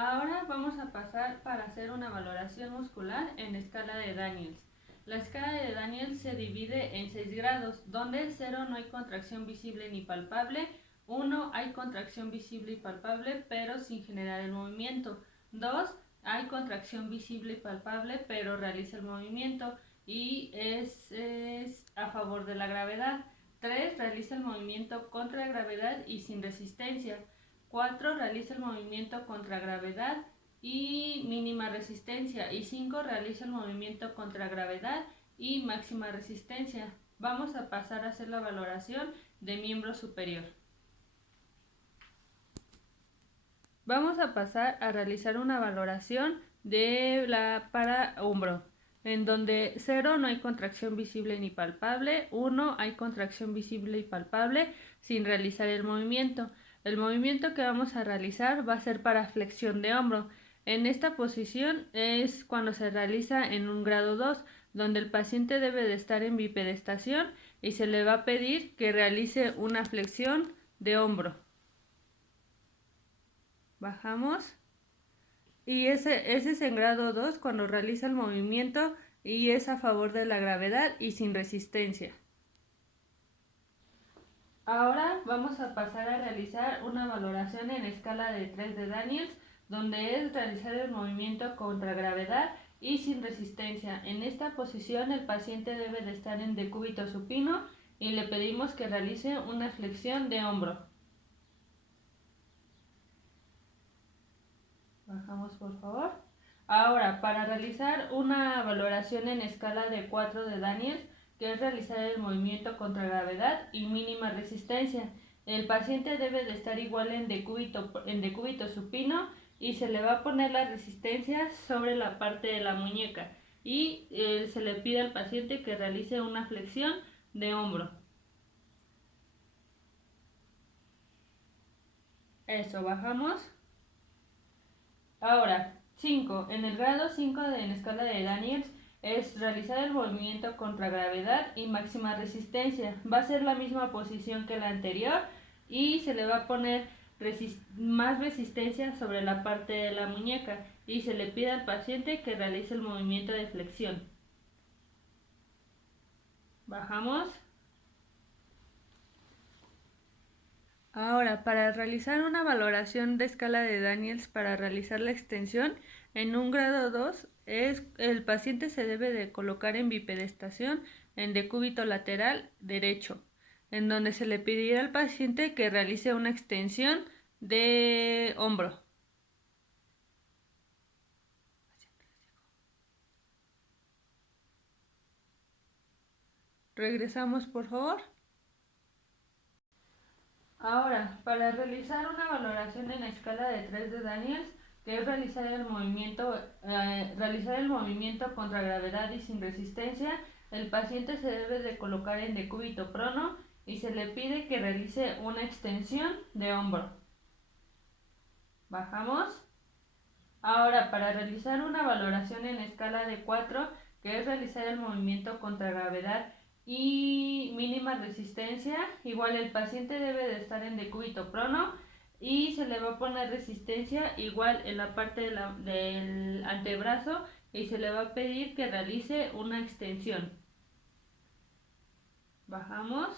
Ahora vamos a pasar para hacer una valoración muscular en escala de Daniels. La escala de Daniels se divide en 6 grados, donde 0 no hay contracción visible ni palpable, 1 hay contracción visible y palpable pero sin generar el movimiento, 2 hay contracción visible y palpable pero realiza el movimiento y es a favor de la gravedad, 3 realiza el movimiento contra gravedad y sin resistencia, 4 realiza el movimiento contra gravedad y mínima resistencia. Y 5 realiza el movimiento contra gravedad y máxima resistencia. Vamos a pasar a hacer la valoración de miembro superior. Vamos a pasar a realizar una valoración para hombro, en donde 0 no hay contracción visible ni palpable, 1 hay contracción visible y palpable sin realizar el movimiento. El movimiento que vamos a realizar va a ser para flexión de hombro. En esta posición es cuando se realiza en un grado 2, donde el paciente debe de estar en bipedestación y se le va a pedir que realice una flexión de hombro. Bajamos. Y ese es en grado 2 cuando realiza el movimiento y es a favor de la gravedad y sin resistencia. Ahora vamos a pasar a realizar una valoración en escala de 3 de Daniels, donde es realizar el movimiento contra gravedad y sin resistencia. En esta posición el paciente debe de estar en decúbito supino y le pedimos que realice una flexión de hombro. Bajamos por favor. Ahora, para realizar una valoración en escala de 4 de Daniels, que es realizar el movimiento contra gravedad y mínima resistencia, el paciente debe de estar igual en decúbito supino y se le va a poner la resistencia sobre la parte de la muñeca y se le pide al paciente que realice una flexión de hombro. Eso, bajamos. Ahora, 5. En el grado 5 en escala de Daniels es realizar el movimiento contra gravedad y máxima resistencia. Va a ser la misma posición que la anterior y se le va a poner más resistencia sobre la parte de la muñeca y se le pide al paciente que realice el movimiento de flexión. Bajamos. Ahora, para realizar una valoración de escala de Daniels para realizar la extensión, en un grado 2 el paciente se debe de colocar en bipedestación en decúbito lateral derecho, en donde se le pedirá al paciente que realice una extensión de hombro. Regresamos, por favor. Ahora, para realizar una valoración en escala de 3 de Daniels, que es realizar el movimiento contra gravedad y sin resistencia, el paciente se debe de colocar en decúbito prono y se le pide que realice una extensión de hombro. Bajamos. Ahora, para realizar una valoración en escala de 4, que es realizar el movimiento contra gravedad y mínima resistencia, igual el paciente debe de estar en decúbito prono y se le va a poner resistencia igual en la parte del antebrazo y se le va a pedir que realice una extensión. Bajamos.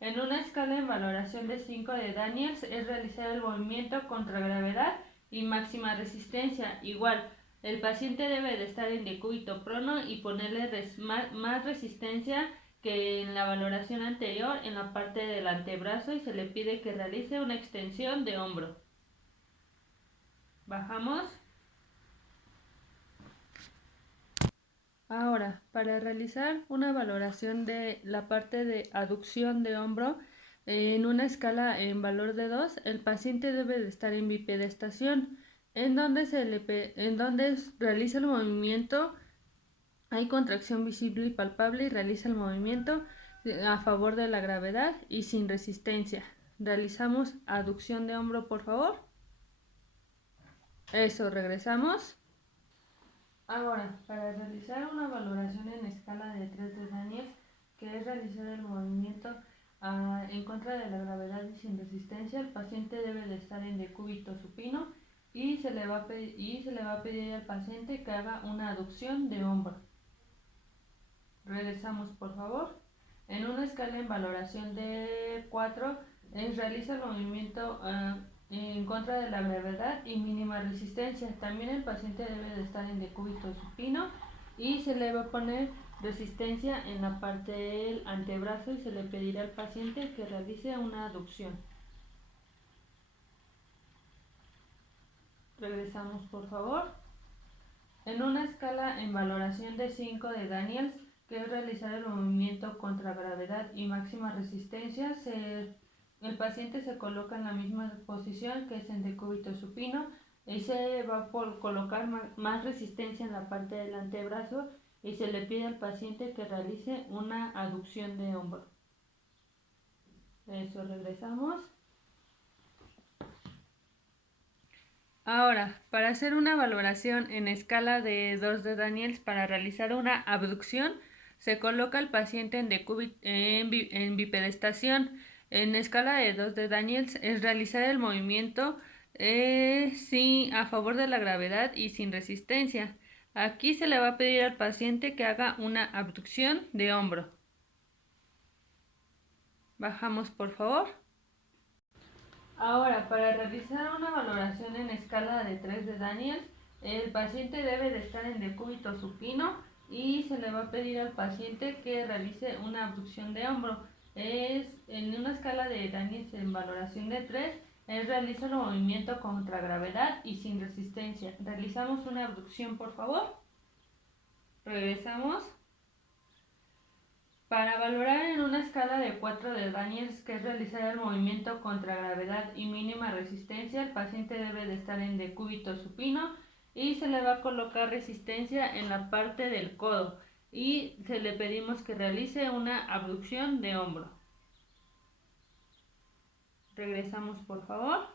En una escala en valoración de 5 de Daniels es realizar el movimiento contra gravedad y máxima resistencia. Igual, el paciente debe de estar en decúbito prono y ponerle más resistencia que en la valoración anterior en la parte del antebrazo y se le pide que realice una extensión de hombro. Bajamos. Ahora, para realizar una valoración de la parte de aducción de hombro, en una escala en valor de 2, el paciente debe de estar en bipedestación, en donde realiza el movimiento, hay contracción visible y palpable y realiza el movimiento a favor de la gravedad y sin resistencia. Realizamos aducción de hombro, por favor. Eso, regresamos. Ahora, para realizar una valoración en escala de 3 de Daniels, que es realizar el movimiento en contra de la gravedad y sin resistencia, el paciente debe de estar en decúbito supino y se le va a pedir al paciente que haga una aducción de hombro. Regresamos, por favor. En una escala en valoración de 4, realiza el movimiento en contra de la gravedad y mínima resistencia. También el paciente debe de estar en decúbito supino y se le va a poner resistencia en la parte del antebrazo y se le pedirá al paciente que realice una aducción. Regresamos, por favor. En una escala en valoración de 5 de Daniels, que es realizar el movimiento contra gravedad y máxima resistencia, el paciente se coloca en la misma posición que es en decúbito supino y se va a colocar más resistencia en la parte del antebrazo y se le pide al paciente que realice una aducción de hombro. Eso, regresamos. Ahora, para hacer una valoración en escala de 2 de Daniels para realizar una abducción, se coloca al paciente en bipedestación. En escala de 2 de Daniels es realizar el movimiento a favor de la gravedad y sin resistencia. Aquí se le va a pedir al paciente que haga una abducción de hombro. Bajamos, por favor. Ahora, para realizar una valoración en escala de 3 de Daniels, el paciente debe de estar en decúbito supino y se le va a pedir al paciente que realice una abducción de hombro. En una escala de Daniels en valoración de 3, realiza el movimiento contra gravedad y sin resistencia. Realizamos una abducción, por favor. Regresamos. Para valorar en una escala de 4 de Daniels, que es realizar el movimiento contra gravedad y mínima resistencia, el paciente debe de estar en decúbito supino y se le va a colocar resistencia en la parte del codo y se le pedimos que realice una abducción de hombro. Regresamos, por favor.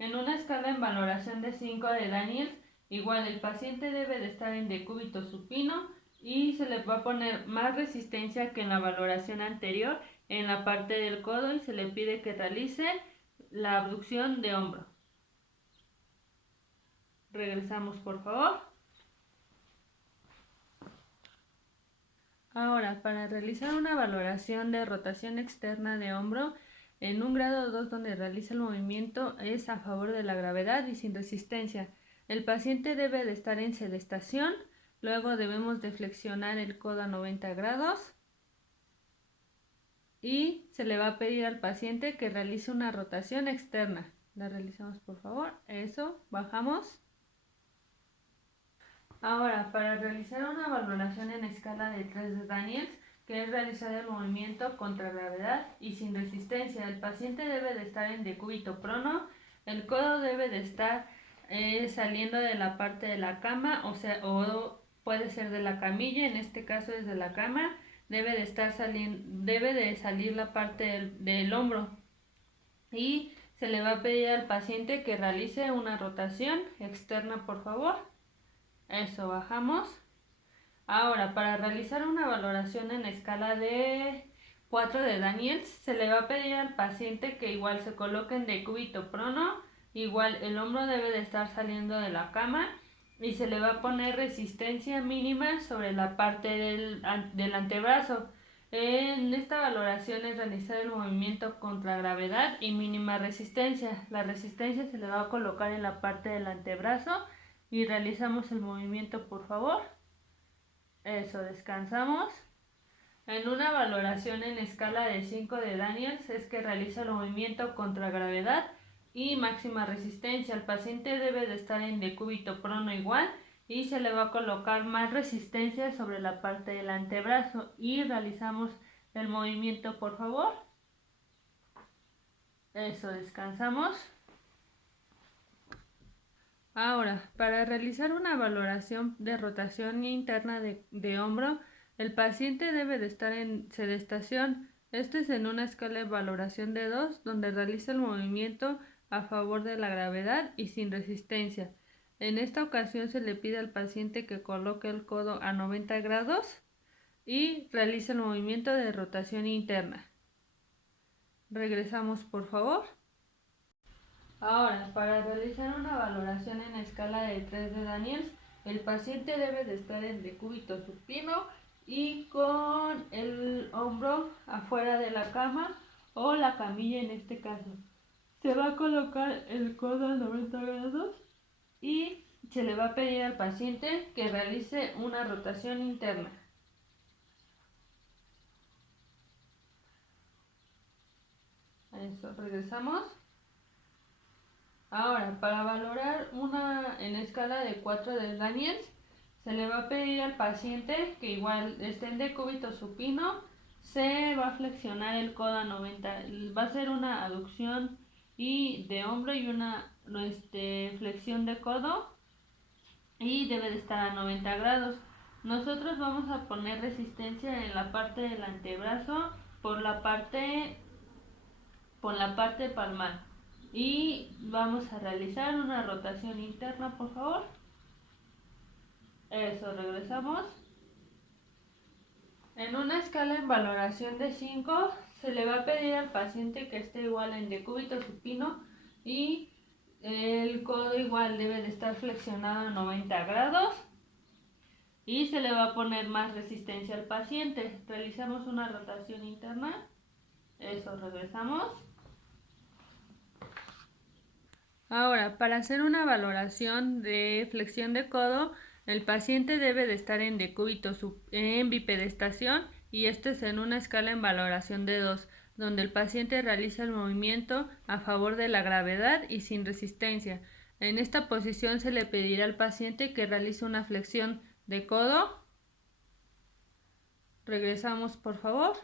En una escala en valoración de 5 de Daniels, igual el paciente debe de estar en decúbito supino y se le va a poner más resistencia que en la valoración anterior en la parte del codo y se le pide que realice la abducción de hombro. Regresamos, por favor. Ahora, para realizar una valoración de rotación externa de hombro, en un grado 2 donde realiza el movimiento es a favor de la gravedad y sin resistencia. El paciente debe de estar en sedestación, luego debemos de flexionar el codo a 90 grados y se le va a pedir al paciente que realice una rotación externa. La realizamos, por favor. Eso, bajamos. Ahora, para realizar una valoración en escala de 3 de Daniels, que es realizar el movimiento contra gravedad y sin resistencia, el paciente debe de estar en decúbito prono, el codo debe de estar saliendo de la parte de la cama, o puede ser de la camilla, en este caso es de la cama, debe de salir la parte del hombro y se le va a pedir al paciente que realice una rotación externa, por favor. Eso, bajamos. Ahora, para realizar una valoración en escala de 4 de Daniels, se le va a pedir al paciente que igual se coloque en decúbito prono, igual el hombro debe de estar saliendo de la cama y se le va a poner resistencia mínima sobre la parte del antebrazo. En esta valoración es realizar el movimiento contra gravedad y mínima resistencia. La resistencia se le va a colocar en la parte del antebrazo y realizamos el movimiento, por favor. Eso, descansamos. En una valoración en escala de 5 de Daniels es que realiza el movimiento contra gravedad y máxima resistencia. El paciente debe de estar en decúbito prono igual y se le va a colocar más resistencia sobre la parte del antebrazo y realizamos el movimiento, por favor. Eso, descansamos. Ahora, para realizar una valoración de rotación interna de hombro, el paciente debe de estar en sedestación. Esto es en una escala de valoración de 2, donde realiza el movimiento a favor de la gravedad y sin resistencia. En esta ocasión se le pide al paciente que coloque el codo a 90 grados y realice el movimiento de rotación interna. Regresamos, por favor. Ahora, para realizar una valoración en escala de 3 de Daniels, el paciente debe de estar en decúbito supino y con el hombro afuera de la cama o la camilla en este caso. Se va a colocar el codo a 90 grados y se le va a pedir al paciente que realice una rotación interna. Eso, regresamos. Ahora, para valorar una en escala de 4 de Daniels, se le va a pedir al paciente que igual esté en decúbito supino, se va a flexionar el codo a 90, va a hacer una aducción y de hombro y una flexión de codo y debe de estar a 90 grados. Nosotros vamos a poner resistencia en la parte del antebrazo por la parte palmar y vamos a realizar una rotación interna, por favor. Eso, regresamos. En una escala en valoración de 5 se le va a pedir al paciente que esté igual en decúbito supino y el codo igual debe de estar flexionado a 90 grados y se le va a poner más resistencia al paciente. Realizamos una rotación interna. Eso, regresamos. Ahora, para hacer una valoración de flexión de codo, el paciente debe de estar en decúbito en bipedestación y esto es en una escala en valoración de 2, donde el paciente realiza el movimiento a favor de la gravedad y sin resistencia. En esta posición se le pedirá al paciente que realice una flexión de codo. Regresamos, por favor.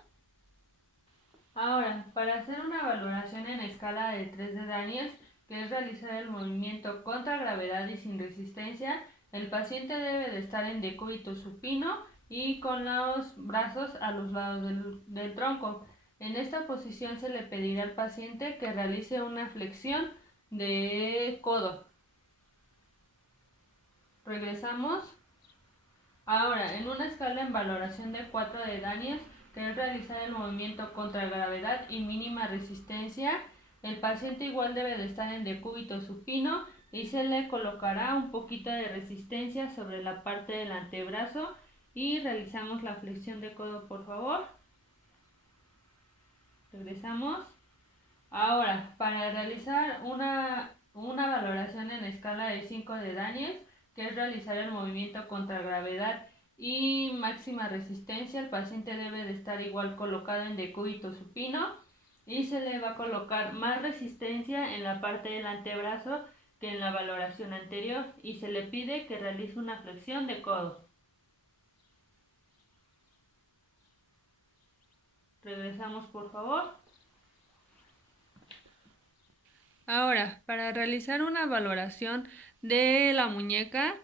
Ahora, para hacer una valoración en escala de 3 de Daniels, que es realizar el movimiento contra gravedad y sin resistencia, el paciente debe de estar en decúbito supino y con los brazos a los lados del tronco. En esta posición se le pedirá al paciente que realice una flexión de codo. Regresamos. Ahora, en una escala en valoración de 4 de Daniels, que es realizar el movimiento contra gravedad y mínima resistencia, el paciente igual debe de estar en decúbito supino y se le colocará un poquito de resistencia sobre la parte del antebrazo y realizamos la flexión de codo, por favor. Regresamos. Ahora, para realizar una valoración en escala de 5 de Daniels, que es realizar el movimiento contra gravedad y máxima resistencia, el paciente debe de estar igual colocado en decúbito supino y se le va a colocar más resistencia en la parte del antebrazo que en la valoración anterior y se le pide que realice una flexión de codo. Regresamos, por favor. Ahora, para realizar una valoración de la muñeca,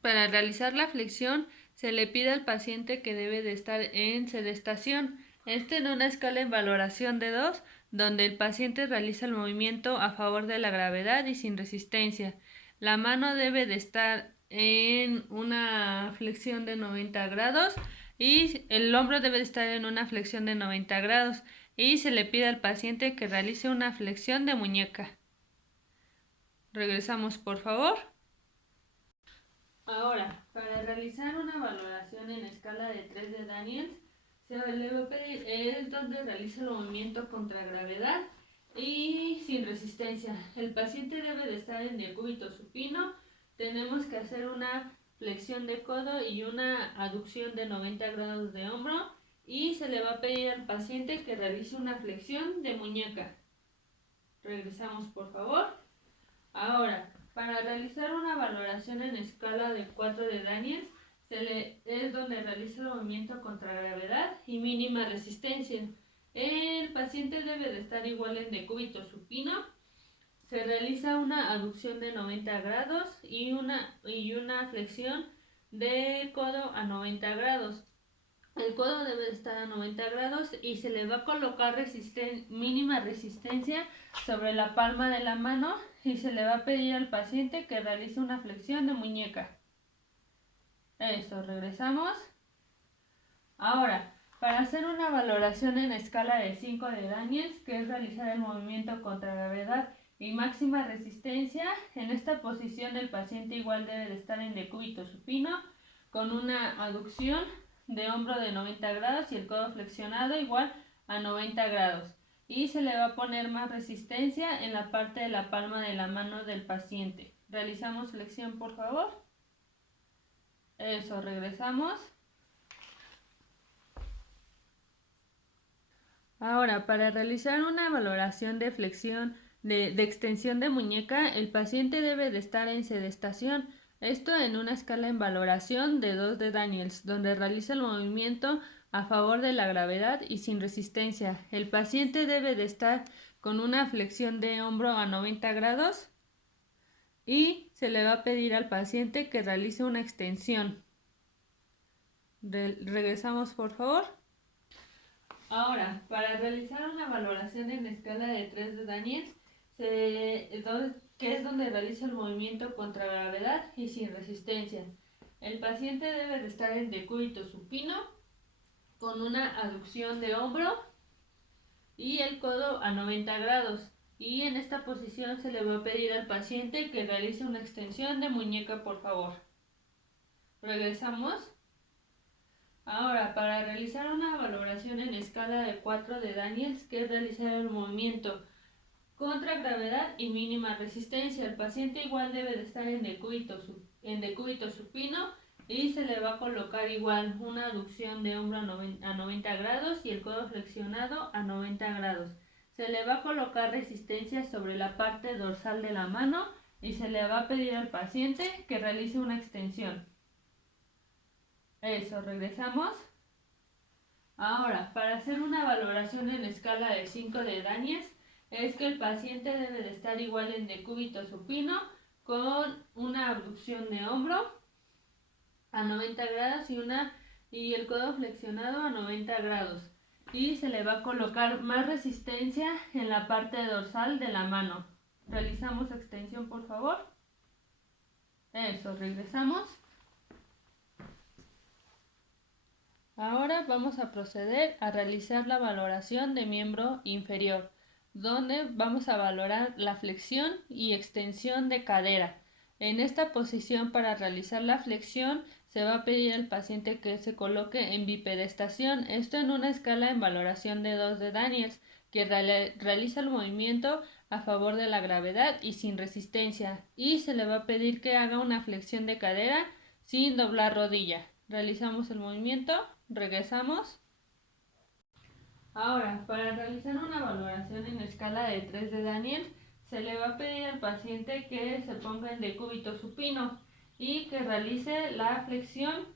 para realizar la flexión se le pide al paciente que debe de estar en sedestación. En una escala en valoración de 2, donde el paciente realiza el movimiento a favor de la gravedad y sin resistencia. La mano debe de estar en una flexión de 90 grados y el hombro debe de estar en una flexión de 90 grados y se le pide al paciente que realice una flexión de muñeca. Regresamos, por favor. Ahora, para realizar una valoración en escala de 3 de Daniels, se le va a pedir, es donde realiza el movimiento contra gravedad y sin resistencia. El paciente debe de estar en decúbito supino. Tenemos que hacer una flexión de codo y una aducción de 90 grados de hombro y se le va a pedir al paciente que realice una flexión de muñeca. Regresamos, por favor. Ahora, para realizar una valoración en escala de 4 de Daniels, es donde realiza el movimiento contra gravedad y mínima resistencia. El paciente debe de estar igual en decúbito supino. Se realiza una aducción de 90 grados y una flexión de codo a 90 grados. El codo debe de estar a 90 grados y se le va a colocar mínima resistencia sobre la palma de la mano y se le va a pedir al paciente que realice una flexión de muñeca. Eso, regresamos. Ahora, para hacer una valoración en escala de 5 de Daniels, que es realizar el movimiento contra gravedad y máxima resistencia. En esta posición el paciente igual debe de estar en decúbito supino con una aducción de hombro de 90 grados y el codo flexionado igual a 90 grados. Y se le va a poner más resistencia en la parte de la palma de la mano del paciente. Realizamos flexión, por favor. Eso, regresamos. Ahora, para realizar una valoración de flexión de extensión de muñeca, el paciente debe de estar en sedestación. Esto en una escala en valoración de 2 de Daniels, donde realiza el movimiento a favor de la gravedad y sin resistencia. El paciente debe de estar con una flexión de hombro a 90 grados y se le va a pedir al paciente que realice una extensión. Regresamos, por favor. Ahora, para realizar una valoración en escala de 3 de Daniels, que es donde realiza el movimiento contra gravedad y sin resistencia. El paciente debe de estar en decúbito supino con una aducción de hombro y el codo a 90 grados. Y en esta posición se le va a pedir al paciente que realice una extensión de muñeca, por favor. Regresamos. Ahora, para realizar una valoración en escala de 4 de Daniels, que es realizar el movimiento contra gravedad y mínima resistencia, el paciente igual debe de estar en decúbito supino y se le va a colocar igual una aducción de hombro a 90 grados y el codo flexionado a 90 grados. Se le va a colocar resistencia sobre la parte dorsal de la mano y se le va a pedir al paciente que realice una extensión. Eso, regresamos. Ahora, para hacer una valoración en escala de 5 de Daniels, es que el paciente debe de estar igual en decúbito supino con una abducción de hombro a 90 grados y el codo flexionado a 90 grados. Y se le va a colocar más resistencia en la parte dorsal de la mano. Realizamos extensión, por favor. Eso, regresamos. Ahora vamos a proceder a realizar la valoración de miembro inferior, donde vamos a valorar la flexión y extensión de cadera. En esta posición, para realizar la flexión, se va a pedir al paciente que se coloque en bipedestación, esto en una escala en valoración de 2 de Daniels, que realiza el movimiento a favor de la gravedad y sin resistencia, y se le va a pedir que haga una flexión de cadera sin doblar rodilla. Realizamos el movimiento, regresamos. Ahora, para realizar una valoración en escala de 3 de Daniels, se le va a pedir al paciente que se ponga en decúbito supino y que realice la flexión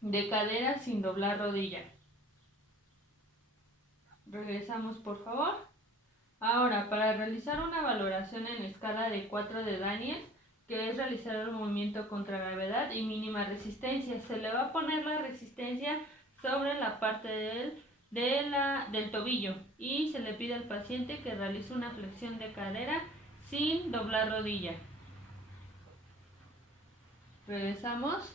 de cadera sin doblar rodilla. Regresamos, por favor. Ahora, para realizar una valoración en escala de 4 de Daniels, que es realizar el movimiento contra gravedad y mínima resistencia, se le va a poner la resistencia sobre la parte del tobillo y se le pide al paciente que realice una flexión de cadera sin doblar rodilla. Regresamos.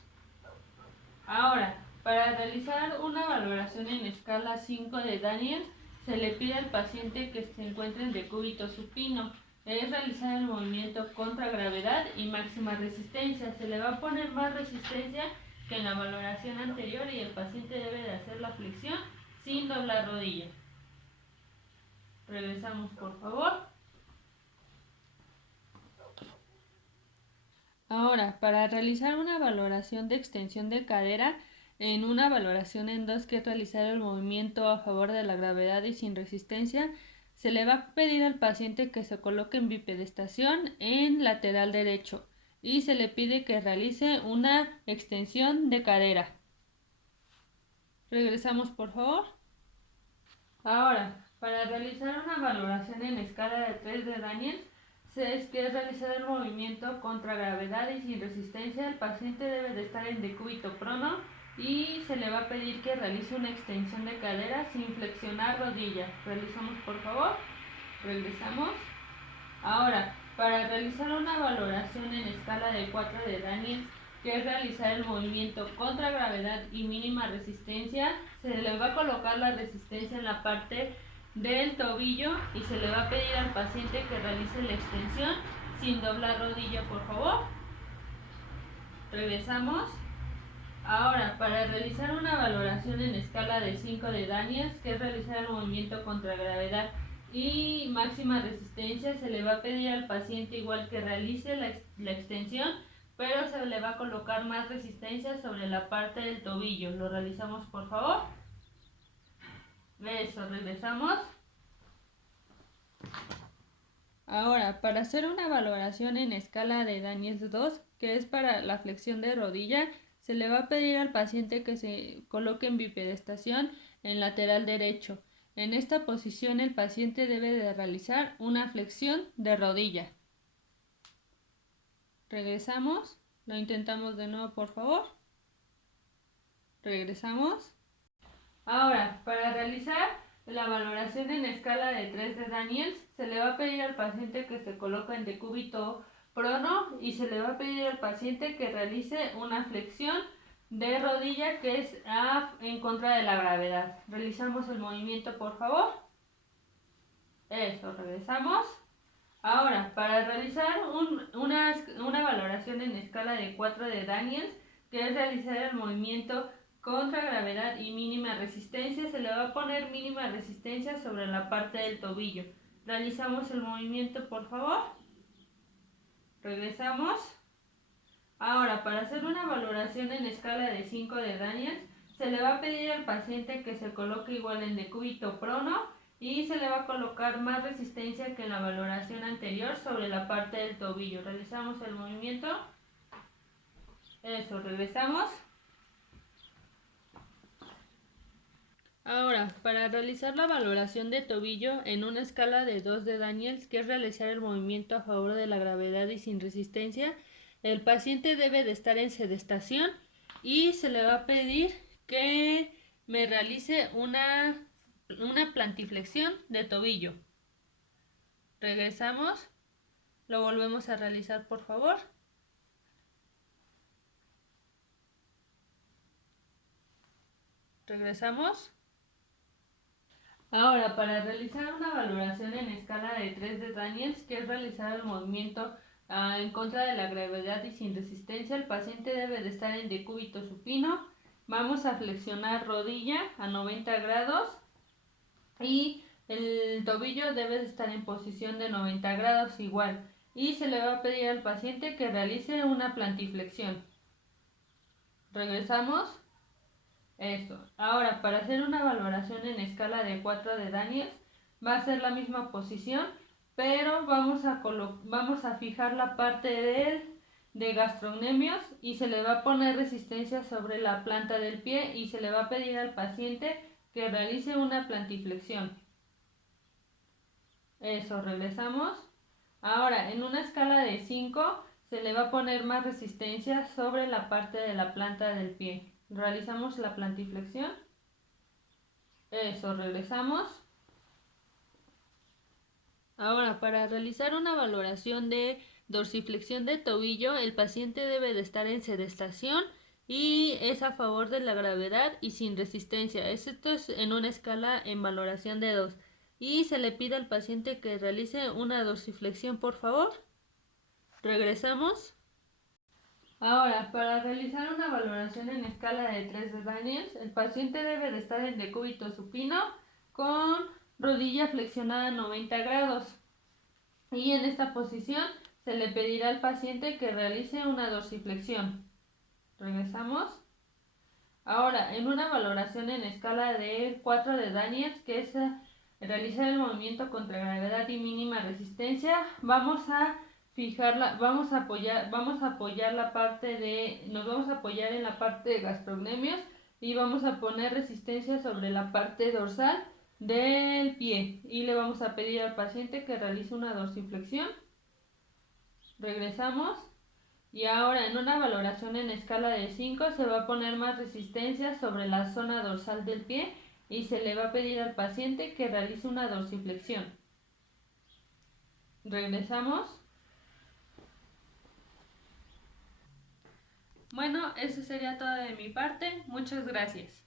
Ahora, para realizar una valoración en escala 5 de Daniels, se le pide al paciente que se encuentre en decúbito supino. Es realizar el movimiento contra gravedad y máxima resistencia. Se le va a poner más resistencia que en la valoración anterior y el paciente debe de hacer la flexión sin doblar rodilla. Regresamos, por favor. Ahora, para realizar una valoración de extensión de cadera, en una valoración en 2, que es realizar el movimiento a favor de la gravedad y sin resistencia, se le va a pedir al paciente que se coloque en bipedestación en lateral derecho y se le pide que realice una extensión de cadera. Regresamos, por favor. Ahora, para realizar una valoración en escala de 3 de Daniels, es que es realizar el movimiento contra gravedad y sin resistencia, el paciente debe de estar en decúbito prono y se le va a pedir que realice una extensión de cadera sin flexionar rodilla. Realizamos, por favor. Regresamos. Ahora, para realizar una valoración en escala de 4 de Daniels, que es realizar el movimiento contra gravedad y mínima resistencia, se le va a colocar la resistencia en la parte del tobillo y se le va a pedir al paciente que realice la extensión sin doblar rodilla, por favor. Regresamos. Ahora, para realizar una valoración en escala de 5 de Daniels, que es realizar el movimiento contra gravedad y máxima resistencia, se le va a pedir al paciente igual que realice la extensión, pero se le va a colocar más resistencia sobre la parte del tobillo. Lo realizamos, por favor. Eso, regresamos. Ahora, para hacer una valoración en escala de Daniels 2, que es para la flexión de rodilla, se le va a pedir al paciente que se coloque en bipedestación en lateral derecho. En esta posición el paciente debe de realizar una flexión de rodilla. Regresamos, lo intentamos de nuevo, por favor. Regresamos. Ahora, para realizar la valoración en escala de 3 de Daniels, se le va a pedir al paciente que se coloque en decúbito prono y se le va a pedir al paciente que realice una flexión de rodilla que es en contra de la gravedad. Realizamos el movimiento, por favor. Eso, regresamos. Ahora, para realizar una valoración en escala de 4 de Daniels, que es realizar el movimiento contra gravedad y mínima resistencia, se le va a poner mínima resistencia sobre la parte del tobillo. Realizamos el movimiento, por favor. Regresamos. Ahora, para hacer una valoración en escala de 5 de Daniels, se le va a pedir al paciente que se coloque igual en decúbito prono y se le va a colocar más resistencia que en la valoración anterior sobre la parte del tobillo. Realizamos el movimiento. Eso, regresamos. Ahora, para realizar la valoración de tobillo en una escala de 2 de Daniels, que es realizar el movimiento a favor de la gravedad y sin resistencia, el paciente debe de estar en sedestación y se le va a pedir que me realice una plantiflexión de tobillo. Regresamos, lo volvemos a realizar, por favor. Regresamos. Ahora, para realizar una valoración en escala de 3 de Daniels, que es realizar el movimiento en contra de la gravedad y sin resistencia, el paciente debe de estar en decúbito supino. Vamos a flexionar rodilla a 90 grados y el tobillo debe de estar en posición de 90 grados igual. Y se le va a pedir al paciente que realice una plantiflexión. Regresamos. Eso. Ahora, para hacer una valoración en escala de 4 de Daniels, va a ser la misma posición, pero vamos a fijar la parte de gastrocnemios y se le va a poner resistencia sobre la planta del pie y se le va a pedir al paciente que realice una plantiflexión. Eso, regresamos. Ahora, en una escala de 5, se le va a poner más resistencia sobre la parte de la planta del pie. Realizamos la plantiflexión. Eso, regresamos. Ahora, para realizar una valoración de dorsiflexión de tobillo, el paciente debe de estar en sedestación y es a favor de la gravedad y sin resistencia. Esto es en una escala en valoración de 2. Y se le pide al paciente que realice una dorsiflexión, por favor. Regresamos. Ahora, para realizar una valoración en escala de 3 de Daniels, el paciente debe de estar en decúbito supino con rodilla flexionada a 90 grados. Y en esta posición se le pedirá al paciente que realice una dorsiflexión. Regresamos. Ahora, en una valoración en escala de 4 de Daniels, que es realizar el movimiento contra gravedad y mínima resistencia, vamos a vamos a apoyar la parte nos vamos a apoyar en la parte de gastrocnemios y vamos a poner resistencia sobre la parte dorsal del pie y le vamos a pedir al paciente que realice una dorsiflexión. Regresamos y ahora en una valoración en escala de 5 se va a poner más resistencia sobre la zona dorsal del pie y se le va a pedir al paciente que realice una dorsiflexión. Regresamos. Bueno, eso sería todo de mi parte. Muchas gracias.